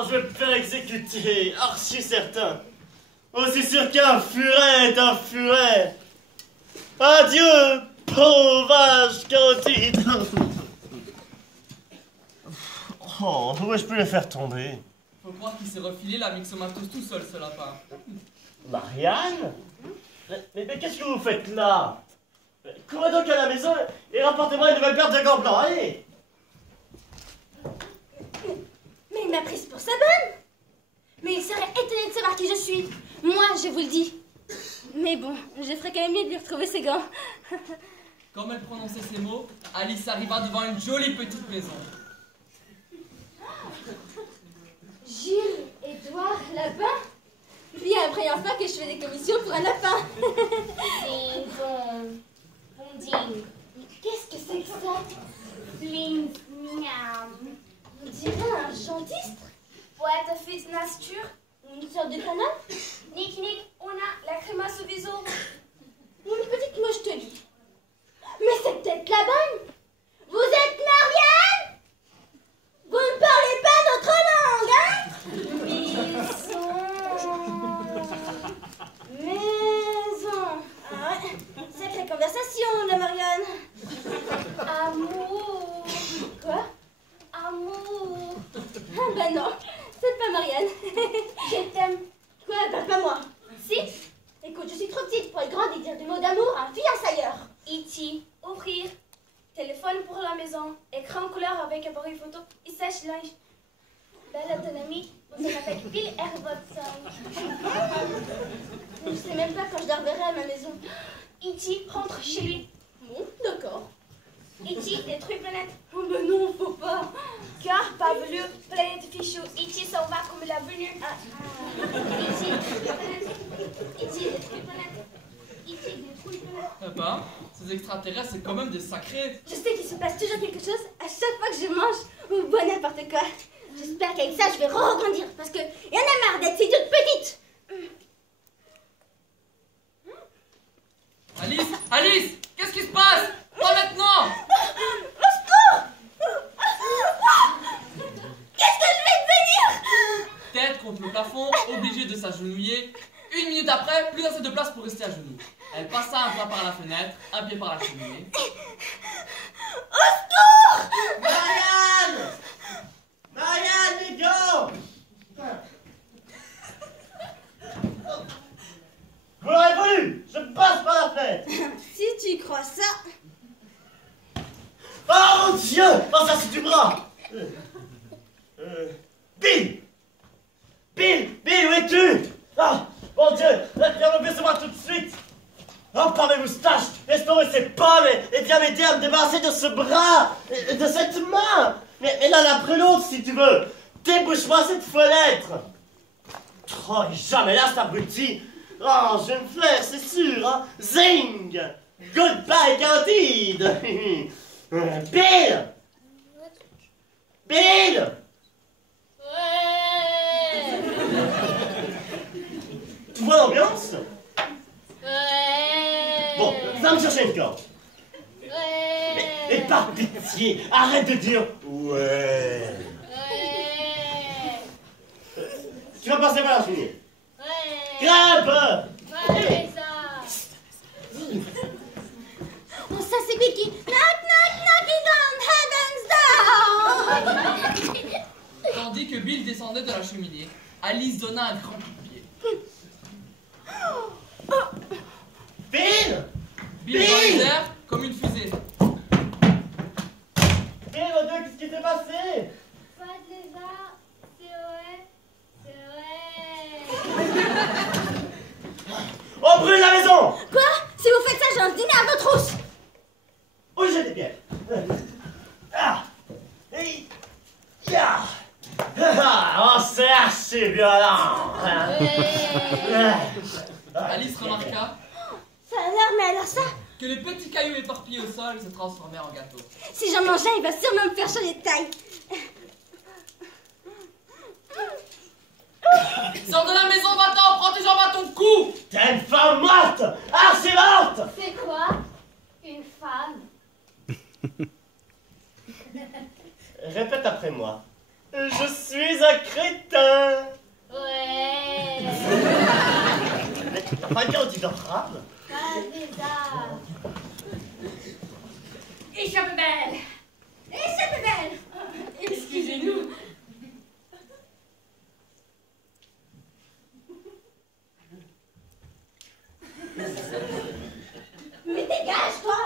Oh, je vais me faire exécuter, archi certain. Aussi sûr qu'un furet est un furet. Adieu, pauvre vache carotide. Oh, où est-ce que je peux le faire tomber? Faut croire qu'il s'est refilé la myxomatose tout seul, ce lapin. Marianne? Mais qu'est-ce que vous faites là? Courez donc à la maison et rapportez-moi une nouvelle paire de gants blancs, allez! Mais il m'a prise pour sa bonne. Mais il serait étonné de savoir qui je suis. Moi, je vous le dis. Mais bon, je ferais quand même mieux de lui retrouver ses gants. Comme elle prononçait ces mots, Alice arriva devant une jolie petite maison. Jules, Édouard, lapin. Puis après enfin que je fais des commissions pour un lapin. Ding dong. Ding. Qu'est-ce que c'est que ça? Bling miam. On dirait un gentistre. Poeta fit nastur. Une sorte de canal. Nick nick, on a la crema sowieso. Une petite moche te dit. Mais c'est peut-être la bonne. Vous êtes Marianne? Vous ne parlez pas notre langue, hein? Maison. Ah ouais. Sacrée conversation, la Marianne. Amour. Quoi? Amour. Ah bah non, c'est pas Marianne. Je t'aime. Quoi? Bah pas moi. Si. Écoute, je suis trop petite pour être grande et dire du mot d'amour à un fiançailleur. E.T. Ouvrir. Téléphone pour la maison. Écran couleur avec appareil photo. Et sèche-linge. Belle autonomie. Vous en avec Bill Herbertson. Je sais même pas quand je la reverrai à ma maison. E.T. rentre chez lui. Bon, d'accord. E.T. détruit planète. Oh mais non, faut pas. Car pas voulu, planète fichou. E.T. s'en va comme il a venu. E.T. détruit planète. E.T. détruit planète. E.T. détruit planète. Eh ben, ces extraterrestres, c'est quand même des sacrés. Je sais qu'il se passe toujours quelque chose à chaque fois que je mange ou bois n'importe quoi. J'espère qu'avec ça, je vais rebondir parce que y en a marre d'être si toute petite. Alice, Alice, qu'est-ce qui se passe? Pas maintenant! Au secours! Qu'est-ce que je vais devenir? Tête contre le plafond, obligée de s'agenouiller. 1 minute après, plus assez de place pour rester à genoux. Elle passa un bras par la fenêtre, un pied par la cheminée. Au secours! Marianne! Marianne, les gants! Vous l'aurez voulu! Je passe par la fenêtre! Si tu crois ça... Oh mon Dieu! Oh, ça c'est du bras! Bill! Bill! Bill, où es-tu? Ah! Mon Dieu! Viens me baisser moi tout de suite! Oh, pas mes moustaches! Laisse tomber ces pommes et viens m'aider à me débarrasser de ce bras! Et de cette main! Mais l'un après l'autre, si tu veux! Débouche-moi cette fenêtre! Oh, jamais là, cet abruti! Oh, je vais me faire, c'est sûr, hein! Zing! Goodbye, Candide! Bill! Bill! Ouais. Tu vois l'ambiance? Ouais. Bon, va me chercher une corde. Ouais. Et par pitié, arrête de dire ouais. Ouais. Tu vas passer par la cheminée. Ouais. Grimpe! Ouais, ça. Oh, ça c'est lui qui... Knock, knock, knocking on heaven's door. Tandis que Bill descendait de la cheminée, Alice donna un grand coup de pied. Bill! Bill dans les airs comme une fusée. Bill, mon Dieu, qu'est-ce qui s'est passé? Pas de lézard. C'est vrai. C'est vrai. On brûle la maison! Quoi? Si vous faites ça, j'ai un dîner à vos trousses. Où j'ai des pierres? Ah! Et... Ah! Ah! Oh, c'est assez violent! Alice remarqua Ça a l'air, mais alors ça, que les petits cailloux éparpillés au sol se transformèrent en gâteaux. si j'en mange un, il va sûrement me faire changer de taille. Sors de la maison, va-t'en, prends tes jambes à ton cou! T'es une femme morte! Archivante! C'est quoi? Une femme. Répète après moi. Je suis un crétin. Ouais. Mais t'as pas bien dit d'arabe? Pas bizarre. Ich habe belle. Ich habe belle. Excusez-nous. Mais dégage, toi!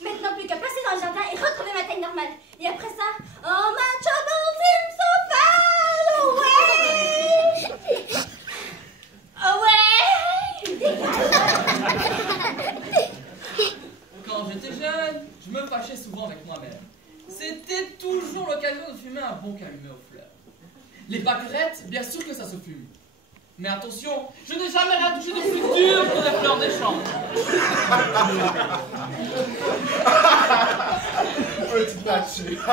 Maintenant, plus qu'à passer dans le jardin et retrouver ma taille normale. Et après ça, oh my trouble seems so far away! Dégage! Quand j'étais jeune, je me fâchais souvent avec moi-même. C'était toujours l'occasion de fumer un bon calumet aux fleurs. Les pâquerettes, bien sûr que ça se fume. Mais attention, je n'ai jamais rien touché de plus dur que des fleurs des champs. Petite nature.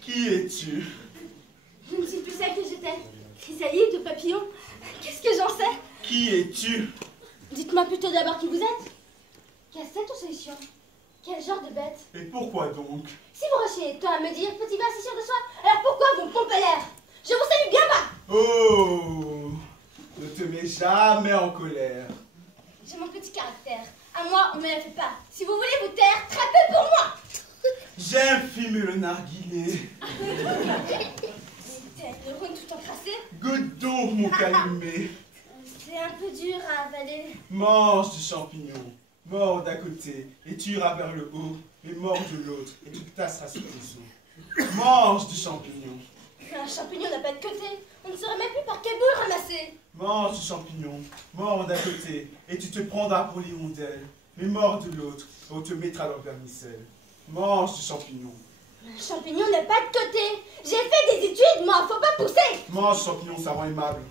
Qui es-tu? Je ne suis plus celle que j'étais. Chrysalide ou papillon? Qu'est-ce que j'en sais? Qui es-tu? Dites-moi plutôt d'abord qui vous êtes. Casse-tête ou solution? Quel genre de bête? Et pourquoi donc? Si vous rochez tant à me dire, petit vin si sûr de soi, alors pourquoi vous me pompez l'air? Je vous salue bien bas! Oh! Ne te mets jamais en colère. J'ai mon petit caractère. À moi, on me la fait pas. Si vous voulez vous taire, trappez pour moi! J'aime fumer le narguilé. Tête de ronde tout encrassée. Goûte donc mon calumet. C'est un peu dur à avaler. Mange du champignon. Mord d'un côté, et tu iras vers le haut, et mord de l'autre, et tu te tasseras sur tes os. Mange du champignon. Un champignon n'a pas de côté. On ne saurait même plus par quelle boule ramasser. Mange du champignon. Mord d'un côté, et tu te prendras pour l'hirondelle. Et mord de l'autre, et on te mettra dans le vermicelle. Mange du champignon. Un champignon n'a pas de côté. J'ai fait des études, moi, faut pas pousser. Mange du champignon, ça rend aimable.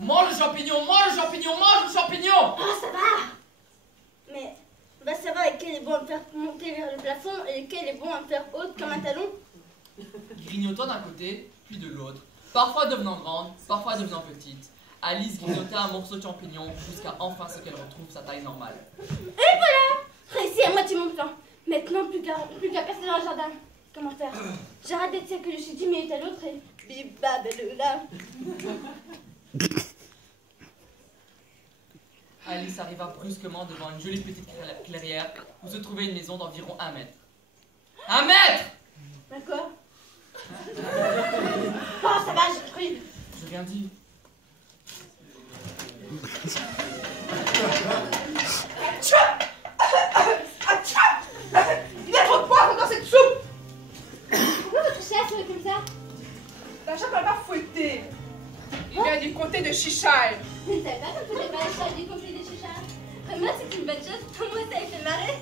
Mange le champignon, mange le champignon, mange le champignon! Oh, ça va. Mais on va savoir lequel est bon à me faire monter vers le plafond et lequel est bon à me faire haute comme un talon. Grignotant d'un côté, puis de l'autre, parfois devenant grande, parfois devenant petite, Alice grignota un morceau de champignon jusqu'à enfin ce qu'elle retrouve sa taille normale. Et voilà. Réussi à moitié mon plan. Maintenant, plus qu'à passer dans le jardin. Comment faire? J'arrête d'être celle que je suis d'une minute à l'autre et... Bibabelula. Alice arriva brusquement devant une jolie petite clairière où se trouvait une maison d'environ 1 mètre. 1 mètre! D'accord. Oh, ça va, j'ai cru. J'ai rien dit. Il y a trop de poivre dans cette soupe. Pourquoi votre chien serait comme ça? La chape n'a pas fouetté. Il vient du comté de Cheshire. Je ne savais pas qu'on faisait pas la charge du conflit des Cheshire. Moi, c'est une bonne chose. Pour moi, ça a fait marrer.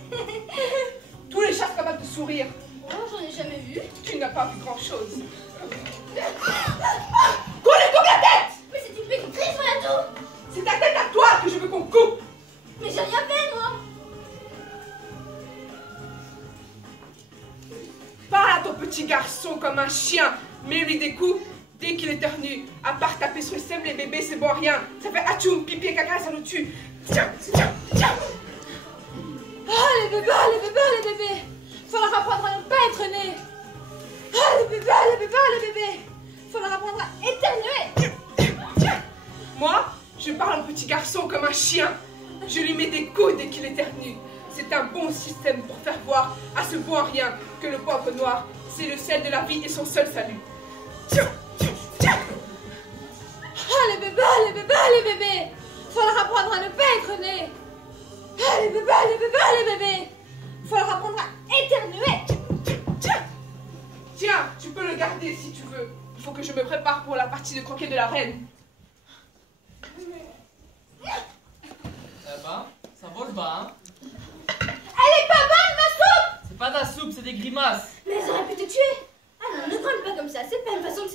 Tous les chats sont capables de sourire. Oh, j'en ai jamais vu. Tu n'as pas vu grand-chose. Coulez-toi la tête! Mais c'est une petite crise, voilà tout. C'est ta tête à toi que je veux qu'on coupe. Mais j'ai rien fait, moi. Parle à ton petit garçon comme un chien. Mets-lui des coups dès qu'il éternue. À part taper sur le sème, les bébés, c'est bon à rien. Ça fait atchoum, pipi et caca, ça nous tue. Tiens, tiens, tiens. Ah, les bébés, les bébés, les bébés. Faut leur apprendre à ne pas être nés. Ah, les bébés, les bébés, les bébés. Faut leur apprendre à éternuer. Moi, je parle à un petit garçon comme un chien. Je lui mets des coups dès qu'il éternue. C'est un bon système pour faire voir à ce bon à rien que le pauvre noir, c'est le sel de la vie et son seul salut. Tiens, tiens, tiens. Ah, les bébés, les bébés, les bébés. Faut leur apprendre à ne pas être nés. Ah, les bébés, les bébés, les bébés. Faut leur apprendre à éternuer. Tiens, tiens, tu peux le garder si tu veux. Il faut que je me prépare pour la partie de croquet de la reine. Ça va? Ça vole bas, hein? Elle est pas bonne, ma soupe. C'est pas de la soupe, c'est des grimaces. Mais elle aurait pu te tuer. Ah non, ne prends pas comme ça. C'est pas une façon de...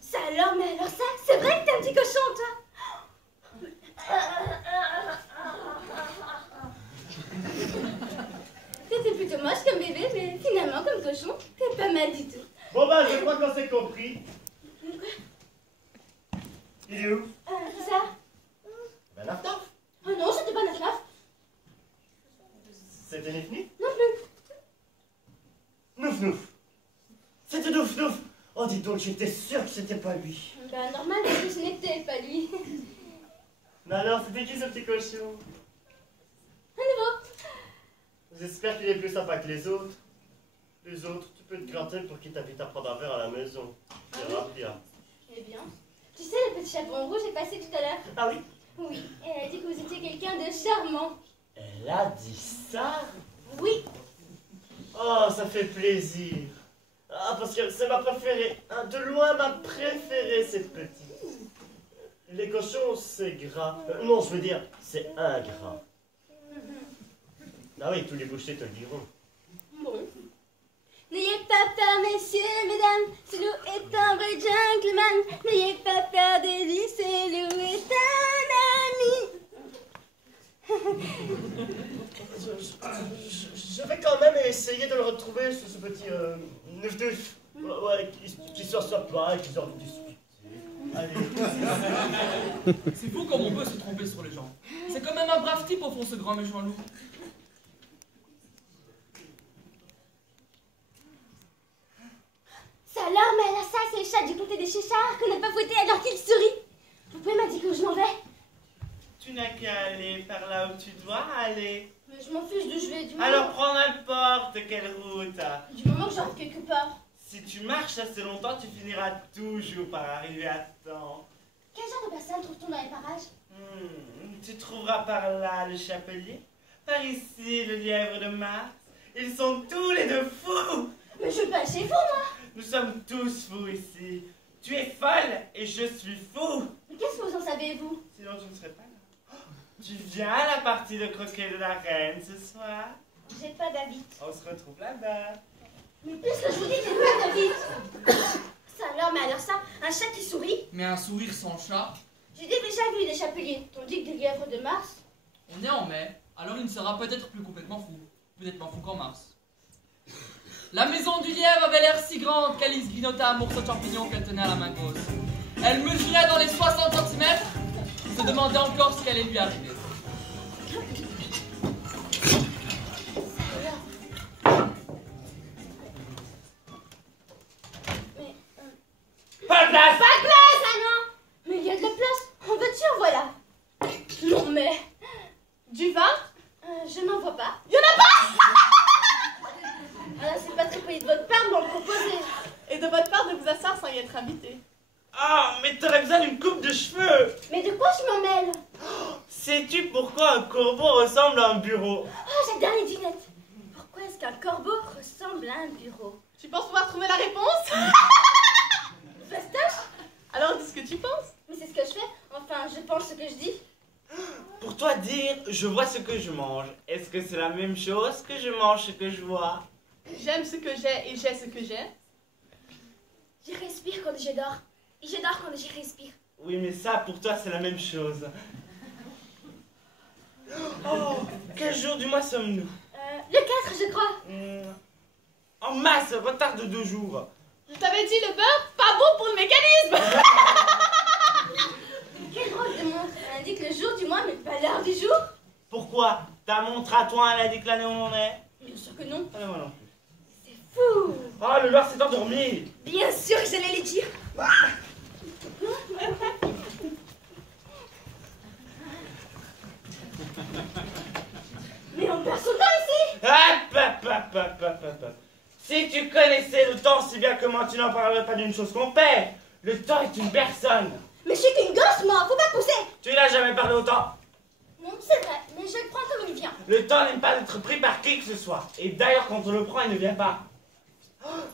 Ça alors, mais alors ça, c'est vrai que t'es un petit cochon, toi. T'étais plutôt moche comme bébé, mais finalement, comme cochon, t'es pas mal du tout. Bon bah, je crois qu'on s'est compris. donc, j'étais sûr que c'était pas lui. Ben normal, parce que ce n'était pas lui. Mais alors, c'était qui ce petit cochon? Un nouveau. J'espère qu'il est plus sympa que les autres. Les autres, tu peux te gratter pour qu'ils t'invitent à prendre un verre à la maison. C'est bien. Eh bien. Tu sais, le petit chaperon rouge est passé tout à l'heure. Ah oui? Oui, elle a dit que vous étiez quelqu'un de charmant. Elle a dit ça? Oui. Oh, ça fait plaisir. Ah, parce que c'est ma préférée. Hein, de loin, ma préférée, cette petite. Les cochons, c'est gras. Non, je veux dire, c'est ingrat. Ah oui, tous les bouchers te le diront. Bon. N'ayez pas peur, messieurs, mesdames, c'est Lou est un vrai gentleman. N'ayez pas peur de lui, c'est Lou est un ami. Je vais quand même essayer de le retrouver, ce petit neuf-neuf. Ouais, qui s'assoit pas et qui sort de discuter. Allez. C'est fou comme on peut se tromper sur les gens. C'est quand même un brave type au fond, ce grand méchant loup. Ça alors, mais là, ça, c'est le chat du comté des Chichards qu'on n'a pas fouetté alors qu'il sourit. Vous pouvez m'indiquer où je m'en vais? Tu n'as qu'à aller par là où tu dois aller. Mais je m'en fiche d'où je vais, du moment... Alors prends n'importe quelle route. Du moment que j'arrive quelque part. Si tu marches assez longtemps, tu finiras toujours par arriver à temps. Quel genre de personnes trouve-t-on dans les parages? Tu trouveras par là le chapelier, par ici le lièvre de Mars. Ils sont tous les deux fous. Mais je suis pas chez vous, moi. Nous sommes tous fous ici. Tu es folle et je suis fou. Mais qu'est-ce que vous en savez, vous? Sinon tu ne serais pas là. Tu viens à la partie de croquet de la reine ce soir? J'ai pas d'avis. On se retrouve là-bas. Mais puisque je vous dis que j'ai pas d'avis. Ça alors, mais alors ça, un chat qui sourit? Mais un sourire sans chat? J'ai déjà vu des chapeliers, tandis que des lièvres de Mars. On est en mai, alors il ne sera peut-être plus complètement fou. Peut-être moins fou qu'en mars. La maison du lièvre avait l'air si grande qu'Alice grignota un morceau de champignon qu'elle tenait à la main gauche. Elle mesurait dans les 60 cm, se demandait encore ce qu'allait lui arriver. Mais... Pas de place! Pas de place, ah non! Mais il y a de la place. En veux-tu, en voilà. Non, mais... Du vin? Je n'en vois pas. Il y en a pas! Alors, c'est pas très poli de votre part de m'en proposer. Et de votre part de vous asseoir sans y être invité. Ah, mais t'aurais besoin d'une coupe de cheveux! Mais de quoi je m'en mêle? Sais-tu pourquoi un corbeau ressemble à un bureau? Oh, j'adore les lunettes. Pourquoi est-ce qu'un corbeau ressemble à un bureau? Tu penses pouvoir trouver la réponse? Fastoche? Alors dis ce que tu penses. Mais c'est ce que je fais. Enfin, je pense ce que je dis. Pour toi dire, je vois ce que je mange. Est-ce que c'est la même chose que je mange ce que je vois? J'aime ce que j'ai et j'ai ce que j'ai. Je respire quand je dors. Et je dors quand je respire. Oui, mais ça, pour toi, c'est la même chose. Oh, quel jour du mois sommes-nous? Le 4, je crois. En masse, retard de 2 jours. Je t'avais dit le beurre, pas bon pour le mécanisme. Quelle drôle de montre. Elle indique le jour du mois, mais pas l'heure du jour. Pourquoi? Ta montre à toi, elle indique l'année où on est? Bien sûr que non. Ah, moi non plus. C'est fou. Ah, le lard s'est endormi. Bien sûr que j'allais les dire. Mais on perd son temps ici. Si tu connaissais le temps si bien que moi, tu n'en parlerais pas d'une chose qu'on perd. Le temps est une personne. Mais je suis qu'une gosse, moi. Faut pas pousser. Tu n'as jamais parlé au temps. Non, c'est vrai, mais je le prends comme il vient. Le temps n'aime pas être pris par qui que ce soit. Et d'ailleurs, quand on le prend, il ne vient pas.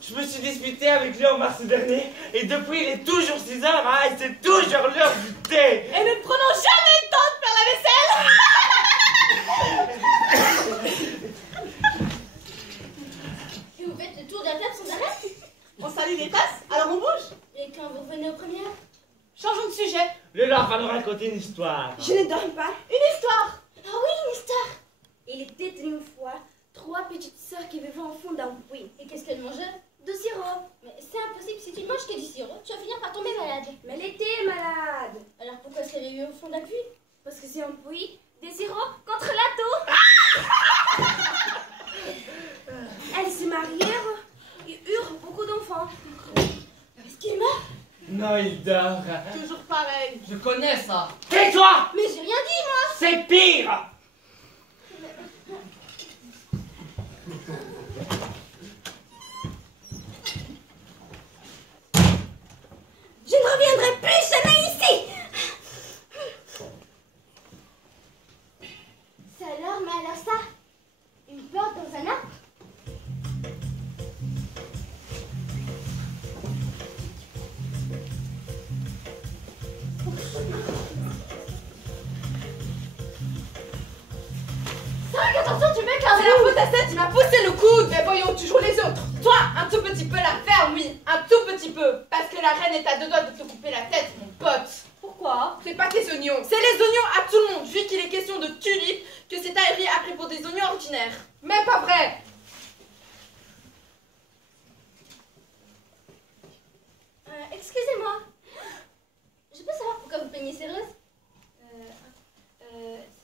Je me suis disputé avec lui en mars dernier. Et depuis, il est toujours 6 heures, hein, et c'est toujours l'heure du thé. Et nous ne prenons jamais le temps de faire la vaisselle. Et vous faites le tour de la table sans arrêt. On salue les tasses, alors on bouge. Et quand vous revenez aux premières? Changeons de sujet. Le lard va nous raconter une histoire. Je ne dors pas. Une histoire. Ah oui, une histoire. Il était une fois 3 petites sœurs qui vivaient au fond d'un puits. Et qu'est-ce qu'elles mangeaient? De sirop. Mais c'est impossible, si tu ne manges que du sirop, tu vas finir par tomber malade. Mais elle était malade. Alors pourquoi est-ce qu'elle vivait au fond d'un puits? Parce que c'est un puits des sirops contre la toux. Elles se marièrent et eurent beaucoup d'enfants. Ce qui Non, il dort. Toujours pareil. Je connais ça. Tais-toi! Mais j'ai rien dit, moi. C'est pire! Je ne reviendrai plus jamais ici. Ça alors, mais alors ça? Une porte dans un arbre? Attention, tu mets quand C'est la faute à cette, il m'a poussé le coude. Mais voyons toujours les autres. Toi, un tout petit peu la faire, oui, un tout petit peu. Parce que la reine est à 2 doigts de te couper la tête, mon pote. Pourquoi? C'est pas tes oignons. C'est les oignons à tout le monde, vu qu'il est question de tulipes, que c'est aéré après pour des oignons ordinaires. Même pas vrai. Excusez-moi. Je peux savoir pourquoi vous peignez ces roses?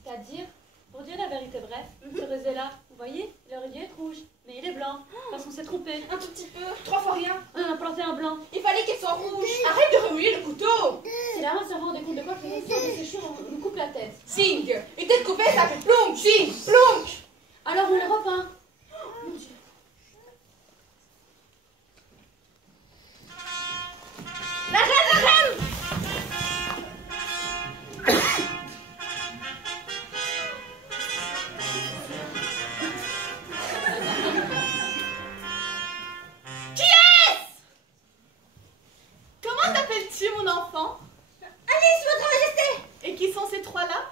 C'est-à-dire, pour dire la vérité vraie, ce rosé-là, vous voyez, il aurait dû être rouge, mais il est blanc, parce qu'on s'est trompé. Un tout petit peu. 3 fois rien. On a planté un blanc. Il fallait qu'elle soit rouge. Arrête de remuer le couteau. Si la reine se rend compte de quoi que nous sommes de ces choses, on nous coupe la tête. Sing. Une tête coupée, ça fait plonk. Sing. Plonk. Alors on le repeint. Mon Dieu. La reine, la reine. Qui est-ce? Comment t'appelles-tu, mon enfant? Alice, votre majesté. Et qui sont ces trois-là?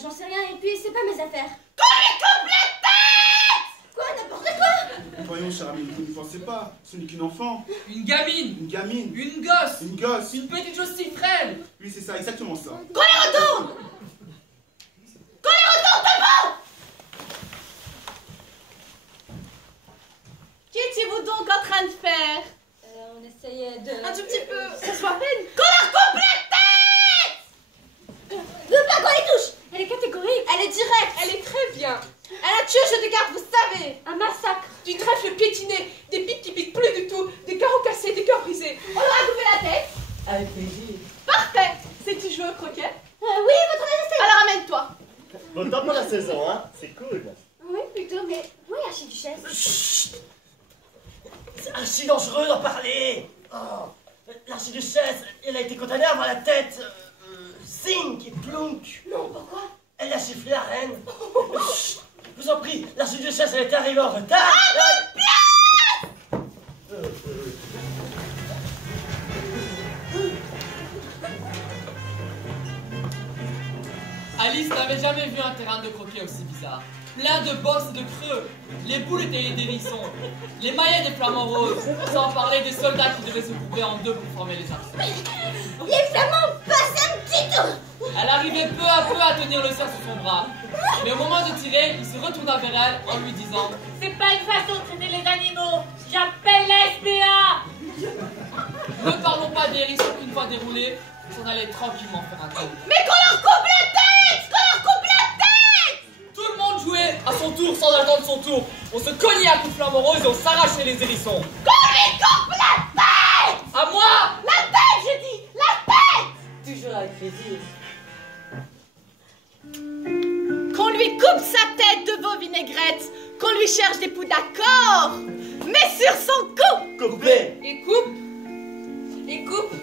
J'en sais rien, et puis c'est pas mes affaires. Qu'on lui coupe la tête! Quoi, n'importe quoi? Voyons, cher ami, vous ne pensez pas. Ce n'est qu'une enfant. Une gamine. Une gamine. Une gosse. Une gosse. Une petite chose si frêle. Oui, c'est ça, exactement ça. Qu'on les retourne! Qu'on les retourne debout! Qu'étiez-vous donc en train de faire? On essayait de... Un tout petit peu. Ça se voit à peine. Qu'on leur coupe la tête! Je veux pas qu'on les touche. Elle est catégorique. Elle est directe. Elle est très bien. Elle a tué un jeu de cartes, vous savez. Un massacre. Du trèfle piétiné, des pipes qui piquent plus du tout, des carreaux cassés, des cœurs brisés. On leur a coupé la tête. Avec plaisir. Parfait. Sais-tu jouer au croquet? Oui, votre majesté. Alors amène-toi. Bon temps pour la saison, hein? C'est cool. Oui, plutôt, mais où est l'archiduchesse? Chut! C'est archi dangereux d'en parler. Oh. L'archiduchesse, elle a été condamnée à avoir la tête. Sink et plonk. Non, pourquoi? Elle a giflé la reine. Chut! Je vous en prie, l'archiduchesse, elle est arrivée en retard. Alice n'avait jamais vu un terrain de croquet aussi bizarre. Plein de bosses et de creux. Les boules étaient des hérissons. Les maillets des flamants roses. Sans parler des soldats qui devaient se couper en deux pour former les arcs. Les flamands passent un petit tour. Elle arrivait peu à peu à tenir le cerf sous son bras. Mais au moment de tirer, il se retourna vers elle en lui disant « C'est pas une façon de traiter les animaux. J'appelle la SPA. Ne parlons pas des hérissons qu'une fois déroulés, s'en allait tranquillement faire un tour. Mais qu'on leur coupe la tête! Qu'on leur coupe la tête! Tout le monde jouait à son tour sans attendre son tour. On se cognait à coups de flamants roses et on s'arrachait les hérissons. Qu'on lui coupe la tête! À moi! La tête, j'ai dit! La tête! Toujours avec plaisir. Qu'on lui coupe sa tête de veau vinaigrette, qu'on lui cherche des poux d'accord, mais sur son cou! Coupé. Et coupe. Et coupe.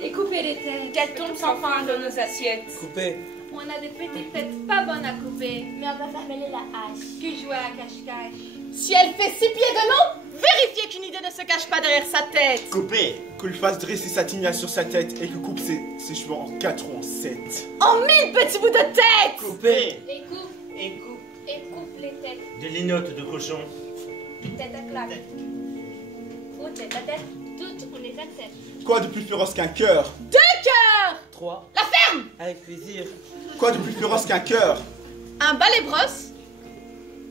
Et coupez les têtes. Qu'elle tombe sans fin dans nos assiettes. Coupé. On a des petites têtes pas bonnes à couper. Mais on va faire mêler la hache. Que jouer à cache-cache. Si elle fait 6 pieds de long, vérifiez qu'une idée ne se cache pas derrière sa tête. Coupé. Qu'il fasse dresser sa tignasse sur sa tête et que coupe ses cheveux en 4 ou en 7. En 1000 petits bouts de tête! Coupé. Et coupe, Et coupe. et coupe les têtes. Des lignotes de cochon. Tête à claque. Ou tête à tête. Toutes, on les accepte. Quoi de plus féroce qu'un cœur? 2 cœurs! 3. La ferme! Avec plaisir. Quoi de plus féroce qu'un cœur? Un balai brosse.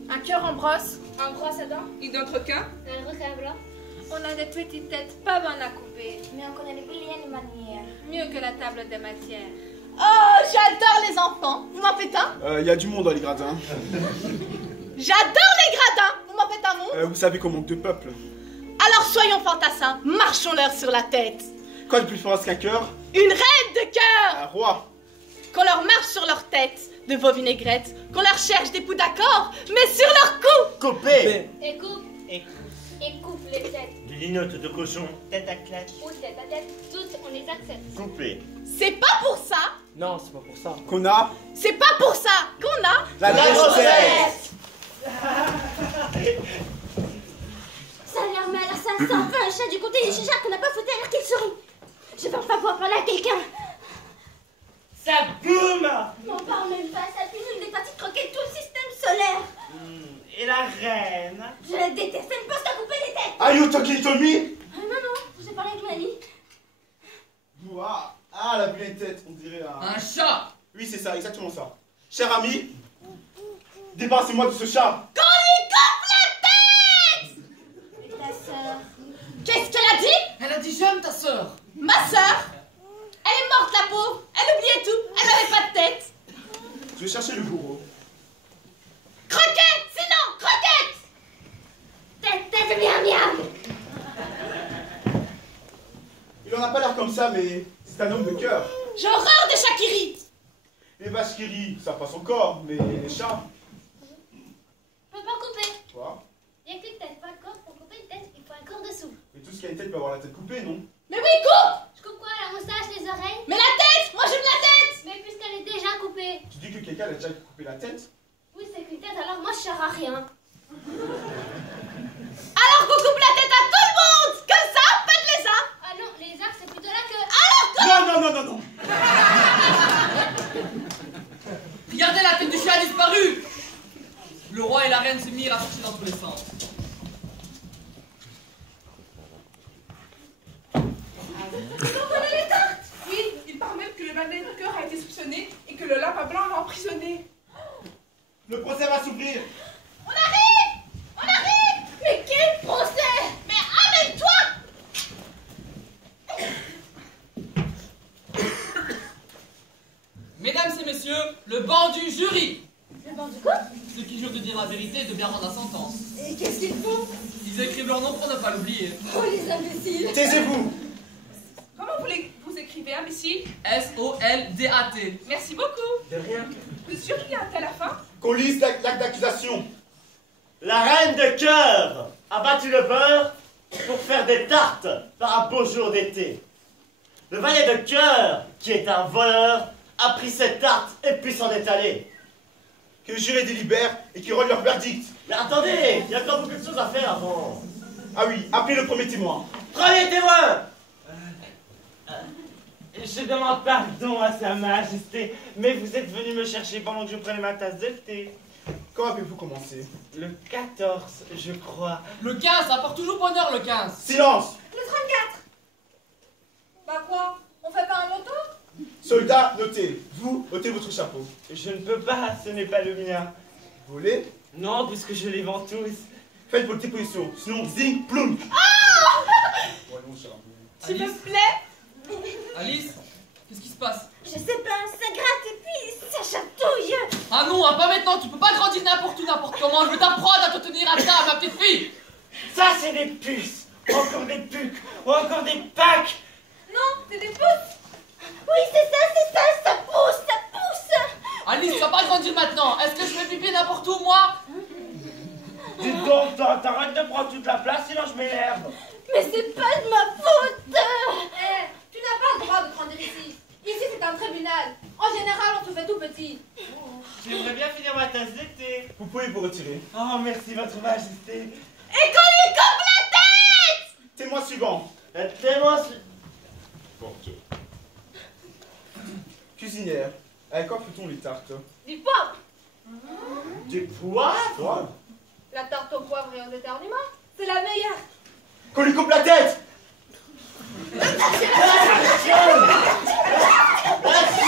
Un cœur en brosse. Un brosse à dents, Une autre qu'un. un recable blanc. On a des petites têtes pas bonnes à couper. Mais on connaît les vilaines manières. Mieux que la table des matières. Oh, j'adore les enfants. Vous m'en faites un? Y a du monde dans les gradins. J'adore les gradins. Vous m'en faites un mot? Vous savez qu'on manque de peuple. Alors soyons fantassins, marchons-leur sur la tête. Quoi de plus fort qu'un cœur? Une reine de cœur! Un roi. Qu'on leur marche sur leur tête de vos vinaigrettes, qu'on leur cherche des poux d'accord, mais sur leur cou! Coupé. Et coupe. Et Et coupe les têtes. des lignottes de cochon. Tête à claque. Ou tête à tête. Toutes, on les accepte. Coupé. C'est pas pour ça, Non, c'est pas pour ça. Qu'on a c'est pas pour ça qu'on a la grossesse. Ça a l'air mal, ça c'est un peu un chat du côté des chichas qu'on n'a pas foutu à l'air qu'il sourit. Je vais enfin pouvoir parler à quelqu'un. Ça boum. M'en parle même pas, ça finit une hépatite croquer tout le système solaire. Et la reine? Je la déteste, elle me poste à couper les têtes. Are you talking to me? Non, j'ai parlé avec Mani. Ouah. Ah, la vilaine tête, on dirait un... Un chat. Oui, c'est ça, exactement ça. Cher ami, débarrassez-moi de ce chat. Et ta sœur? Qu'est-ce qu'elle a dit? Elle a dit j'aime ta sœur. Ma sœur? Elle est morte la pauvre, elle oubliait tout, elle n'avait pas de tête. Je vais chercher le bourreau. Croquette, sinon, croquette! Tête, miam miam. Il en a pas l'air comme ça, mais c'est un homme de cœur. J'ai horreur des chats qui rient. Les vaches qui rient, ça passe encore, mais les chats... Je peux pas couper. Quoi? Il n'y a qu'une tête, pas de corps. Pour couper une tête, il faut un corps dessous. Et tout ce qui a une tête peut avoir la tête coupée, non? Mais oui, coupe! Je coupe quoi? La moustache, les oreilles? Mais la tête! Moi j'aime la tête! Mais puisqu'elle est déjà coupée. Tu dis que quelqu'un a déjà coupé la tête? Oui, c'est qu'une tête, alors moi je sers à rien. Alors qu'on coupe la tête à tout le monde! Comme ça, pas de lézard! Ah non, les arcs, c'est plutôt la queue. Non. Regardez, la tête du chat a disparu. Le roi et la reine se mirent à chercher dans tous les sens. Oui, il paraît même que le balai de cœur a été soupçonné et que le lapin blanc l'a emprisonné. Le procès va s'ouvrir. On arrive! Mais quel procès! Mais amène-toi! Mesdames et messieurs, le banc du jury. Le banc du quoi? Ceux qui jurent de dire la vérité et de bien rendre la sentence. Et qu'est-ce qu'ils font? Ils écrivent leur nom pour ne pas l'oublier. Oh, les imbéciles! Taisez-vous. Comment vous écrivez, imbécile? S-O-L-D-A-T. Merci beaucoup. De rien. Le jury a-t-elle la fin? Qu'on lise l'acte d'accusation. La reine de cœur a battu le beurre pour faire des tartes par un beau jour d'été. Le valet de cœur, qui est un voleur, a pris cette tarte et puis s'en est allé. Que le jury délibère et qu'ils rendent leur verdict. Mais attendez, il y a encore beaucoup de choses à faire avant. Ah oui, appelez le premier témoin. Premier témoin! Je demande pardon à Sa Majesté, mais vous êtes venu me chercher pendant que je prenais ma tasse de thé. Quand avez-vous commencé? Le 14, je crois. Le 15, ça porte toujours bonheur le 15. Silence. Le 34. Bah quoi? On fait pas un loto? Soldats, notez. Vous, ôtez votre chapeau. Je ne peux pas, ce n'est pas le mien. Volez. Non, puisque je les vends tous. Faites votre déposition, sinon zing, ploum. Voyons, cher ami. S'il Alice, me plaît? Alice, qu'est-ce qui se passe? Je sais pas, ça gratte et puis ça chatouille. Ah non, hein, pas maintenant, tu peux pas grandir n'importe où, n'importe comment. Je veux t'apprendre à te tenir à ça, ma petite fille. Ça, c'est des puces. Ou encore des pucs. Ou encore des packs. Non, c'est des pouces. Oui, c'est ça, ça pousse. Alice, tu vas pas grandir maintenant. Est-ce que je fais pipi n'importe où, moi? Dis donc, t'arrêtes de prendre toute la place, sinon je m'énerve. Mais c'est pas de ma faute. Eh, tu n'as pas le droit de grandir ici. Ici, c'est un tribunal. En général, on te fait tout petit. J'aimerais bien finir ma tasse d'été. Vous pouvez vous retirer. Oh, merci, votre majesté. Et qu'on lui coupe la tête! Témoin suivant. Témoin... Cuisinière. Avec quoi fait-on les tartes? Du poivre. Du poivre? La tarte au poivre et aux éternuements, c'est la meilleure. Qu'on lui coupe la tête.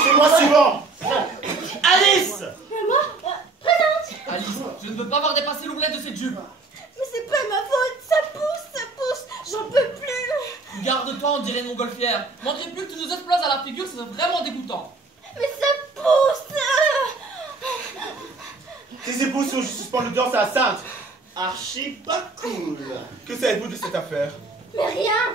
Témoin suivant. Alice! Alice, je ne veux pas voir dépasser l'oublet de cette jupe. Mais c'est pas ma faute, ça pousse, j'en peux plus. Garde-toi, on dirait une montgolfière. Manquerait plus que tu nous exploses à la figure, c'est vraiment dégoûtant. Mais ça pousse. Tes épouses sont juste suspendus l'audience à la Sainte. Archi pas cool. Que savez-vous de cette affaire? Mais rien.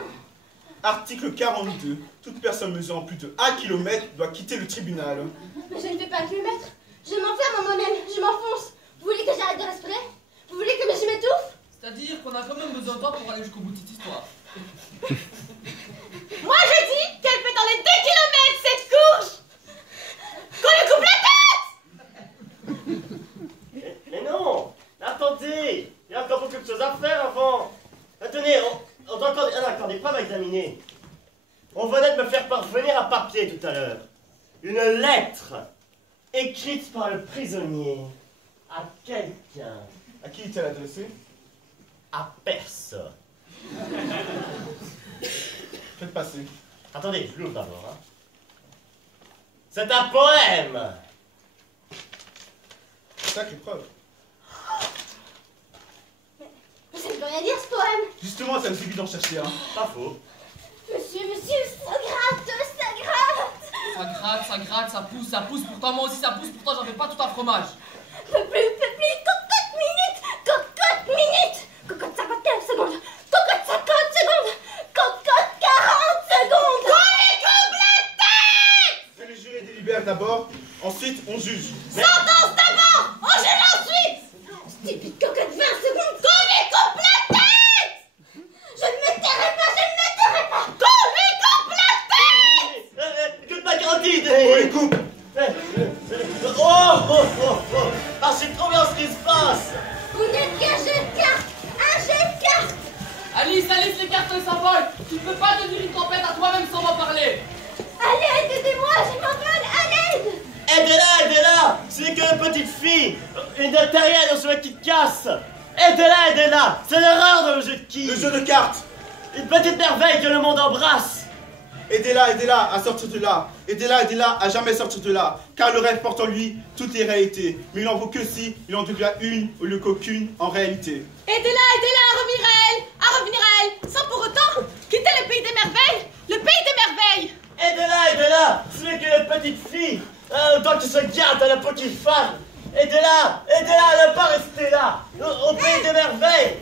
Article 42. Toute personne mesurant plus de 1 km doit quitter le tribunal. Mais je ne fais pas 1 kilomètre. Je m'enferme en moi-même, je m'enfonce. Vous voulez que j'arrête de respirer? Vous voulez que je m'étouffe? C'est-à-dire qu'on a quand même besoin de toi pour aller jusqu'au bout de cette histoire. Moi je dis qu'elle fait dans les 2 kilomètres cette course. Qu'on lui coupe la tête. Mais non! Attendez! Il y a encore beaucoup de choses à faire avant! Attendez, on doit encore des preuves à examiner. On venait de me faire parvenir un papier tout à l'heure. Une lettre écrite par le prisonnier à quelqu'un. À qui est-elle adressée? À personne. Faites passer. Attendez, je l'ouvre d'abord. Hein. C'est un poème! Sacrée preuve. Mais ça ne veut rien dire ce poème. Justement, ça me suffit d'en chercher un. Pas faux. Monsieur, ça gratte, Ça gratte, ça pousse. Pourtant, moi aussi, ça pousse. Pourtant, j'en fais pas tout un fromage. Peu plus, cocotte minute, cocotte 59 secondes, cocotte 50 secondes, cocotte 40 secondes. Qu'on lui coupe la tête. Que le jury délibère d'abord, ensuite on juge. Sentence d'abord, on gèle ensuite. Stupide cocotte 20 secondes. Qu'on lui coupe la tête. Je ne me tairai pas. Qu'on lui coupe la tête. Écoute ma grandide! On les coupe. Oh! Ah, c'est trop bien ce qui se passe! Vous n'êtes qu'un jeu de cartes, un jeu de cartes. Alice, les cartes s'envolent. Tu ne peux pas tenir une tempête à toi-même sans m'en parler. À l'aide, aidez-moi, je m'envole, à l'aide. Aidez-la! C'est qu'une petite fille! Une terrienne au chemin qui casse! Aidez-la! C'est l'erreur de le jeu de qui? Le jeu de cartes. Une petite merveille que le monde embrasse! Aidez-la à sortir de là. Aidez-la à jamais sortir de là. Car le rêve porte en lui toutes les réalités. Mais il en vaut que si il en devient une au lieu qu'aucune en réalité. Aidez-la à revenir à elle, sans pour autant quitter le pays des merveilles, le pays des merveilles. Aidez-la! C'est qu'une petite fille! Autant que se garde à la petite femme! Aidez-la à ne pas rester là! Au pays des merveilles!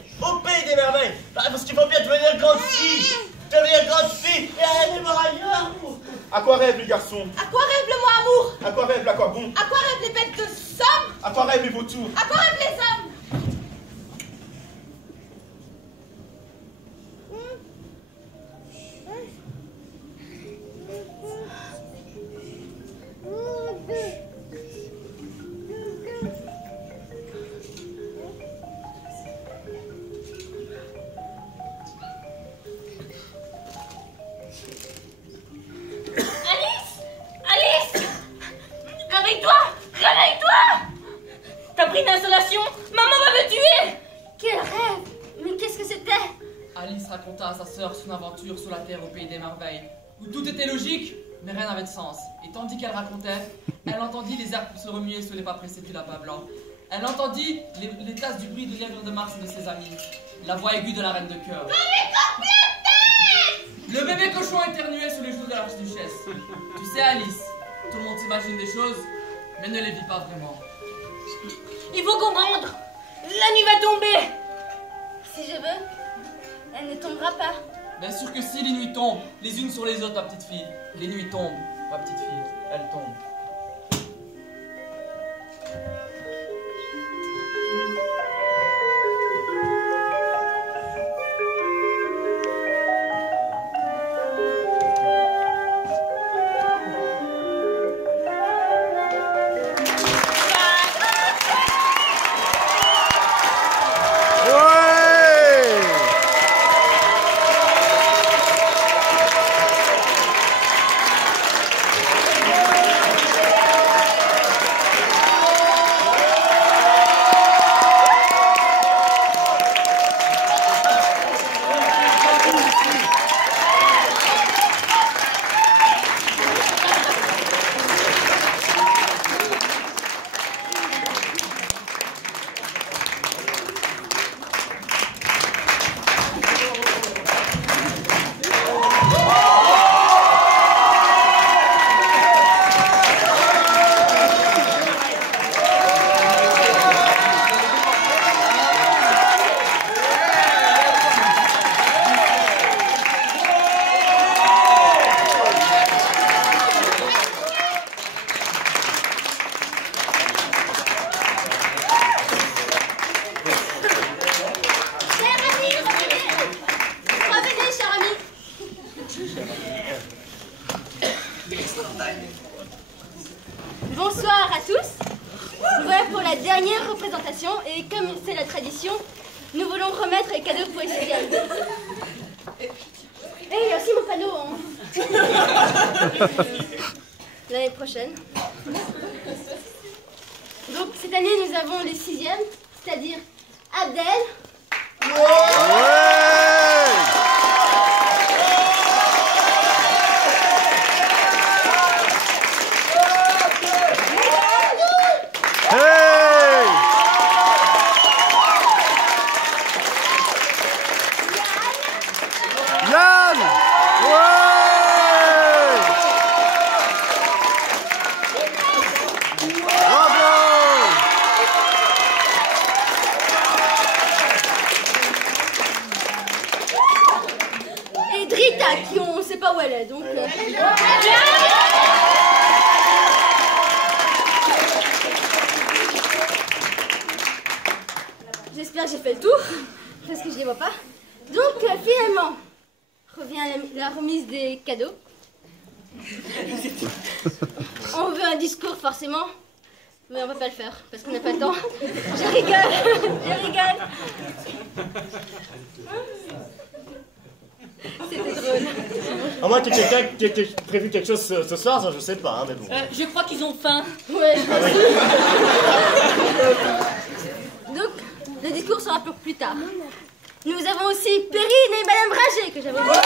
Parce qu'il faut bien devenir grande fille! Et aller voir ailleurs! À quoi rêvent les garçons? À quoi rêve le mot amour? À quoi rêvent l'aquabon? À quoi rêvent les bêtes de somme? À quoi rêvent les vautours? À quoi rêvent les hommes? Réveille-toi! T'as pris une insolation? Maman va me tuer! Quel rêve! Mais qu'est-ce que c'était? Alice raconta à sa sœur son aventure sur la terre au pays des merveilles, où tout était logique, mais rien n'avait de sens. Et tandis qu'elle racontait, elle entendit les herbes se remuer sous les pas pressés du lapin blanc. Elle entendit les tasses du bruit de lièvre de Mars et de ses amis, la voix aiguë de la reine de cœur. Le bébé cochon éternuait sous les genoux de l'archiduchesse. Tu sais, Alice, tout le monde s'imagine des choses, mais ne les vit pas vraiment. Il faut comprendre! La nuit va tomber! Si je veux, elle ne tombera pas. Bien sûr que si les nuits tombent, les unes sur les autres, ma petite fille. Les nuits tombent, ma petite fille, elles tombent. Bonsoir à tous. Voilà pour la dernière représentation et comme c'est la tradition, nous voulons remettre les cadeaux pour les sixièmes. Et il y a aussi mon panneau. L'année prochaine. Donc cette année nous avons les sixièmes, c'est-à-dire Abdel. Donc, j'espère que j'ai fait le tour, parce que je les vois pas. Donc, finalement, revient la remise des cadeaux. On veut un discours, forcément, mais on va pas le faire, parce qu'on n'a pas le temps. Je rigole, je rigole. C'était drôle. À moins que quelqu'un qui ait prévu quelque chose ce soir, ça je sais pas, hein, mais bon. Je crois qu'ils ont faim. Ouais, je pense. Donc, le discours sera pour plus tard. Nous avons aussi Perrine et Madame Rager que j'avais oublié.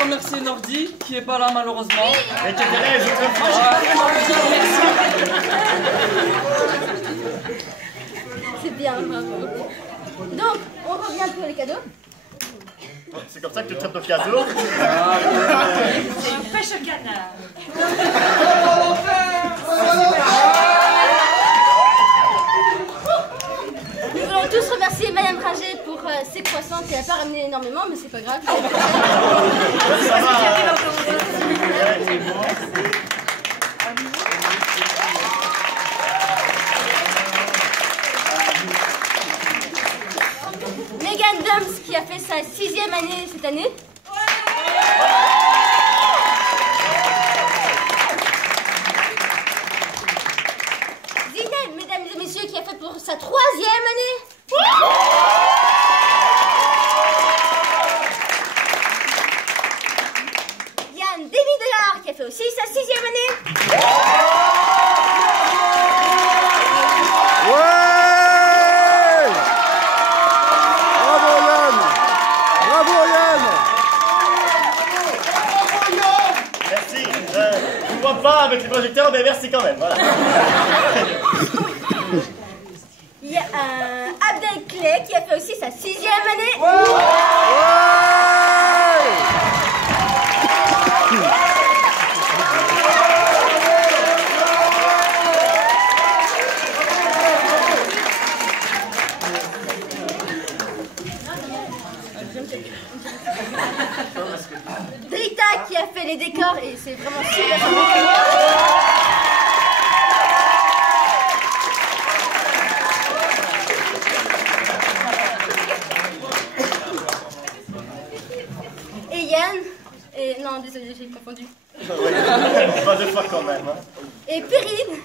Remercier Nordi qui est pas là malheureusement. Et qui était là les autres fois. C'est bien, bravo. Donc, on revient pour les cadeaux. C'est comme ça que tu traites le cadeau. C'est une pêche au canard. Nous voulons tous remercier Madame Rager pour ses croissants qui n'a pas ramené énormément, mais c'est pas grave. Ça va. Megan Dums qui a fait sa 6e année cette année. Zineb, mesdames et messieurs, qui a fait pour sa 3e année. Yann Demi-Dollar qui a fait aussi sa 6e année. Pas avec les projecteurs, mais merci quand même. Voilà. Il y a Abdel Clay qui a fait aussi sa 6e année. Drita qui a fait les décors et c'est vraiment super. Et Yann, et non désolé j'ai confondu. Pas deux fois quand même. Hein. Et Perrine.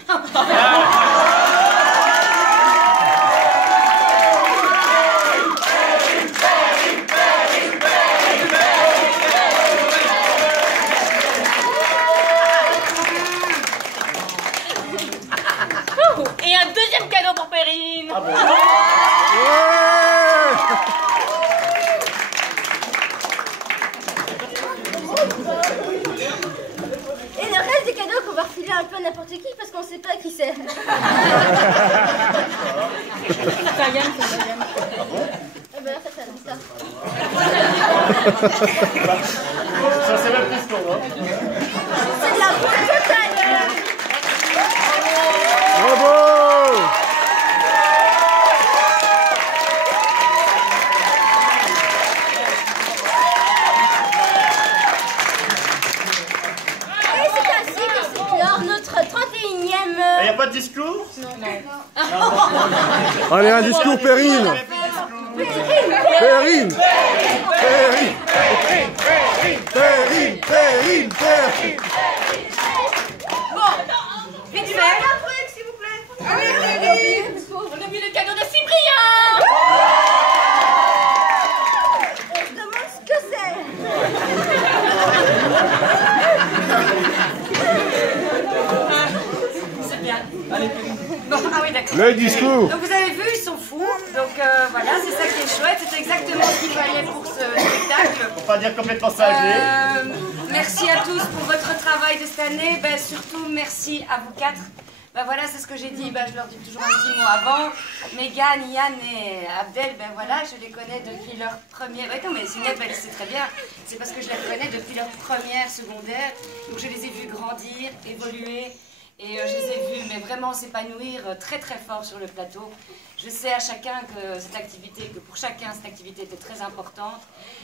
Et un deuxième cadeau pour Perrine. Ah bon. pas n'importe qui parce qu'on sait pas qui c'est. Italienne, c'est italienne. Eh ben là, ça s'annonce ça. Ça c'est même plus con, hein. C'est de la faute totale. Bravo! Et c'est ainsi que se clore notre 31e... Il n'y a pas de discours? Non. Allez, un discours, Perrine! Perrine! Perrine! Perrine! Perrine! Perrine! Bon, vite fait. Un truc, s'il vous plaît. Allez, vite. On a mis le cadeau de Cyprien. On se demande ce que c'est. C'est bien. Allez, bon, ah oui, d'accord. Le discours! Donc vous avez vu, ils sont fous. Donc voilà, c'est ça qui est chouette. C'est exactement ce qu'il fallait pour ce spectacle. Pour pas dire complètement cinglé. Merci à tous pour votre travail de cette année. Ben, surtout, merci à vous quatre. Ben voilà, c'est ce que j'ai dit. Ben, je leur dis toujours un petit mot avant. Mégane, Yann et Abdel, ben voilà, je les connais depuis leur première... Ouais, non, mais Zineb, elle sait très bien. C'est parce que je les connais depuis leur première secondaire. Donc je les ai vus grandir, évoluer. Et je les ai vus, mais vraiment s'épanouir très très fort sur le plateau. Je sais à chacun que pour chacun cette activité était très importante.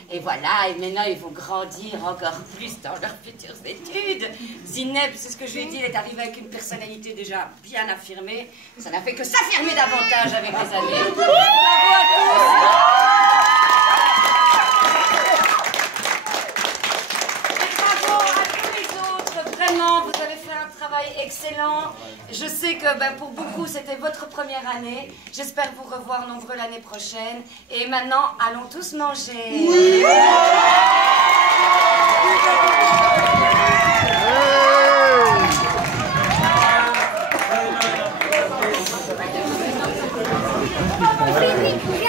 Et voilà, et maintenant ils vont grandir encore plus dans leurs futures études. Zineb, c'est ce que je lui ai dit, elle est arrivée avec une personnalité déjà bien affirmée. Ça n'a fait que s'affirmer davantage avec les années. Bravo à tous! Vraiment, vous avez fait un travail excellent. Je sais que pour beaucoup, c'était votre première année. J'espère vous revoir nombreux l'année prochaine. Et maintenant, allons tous manger. Oui. Vite, vite,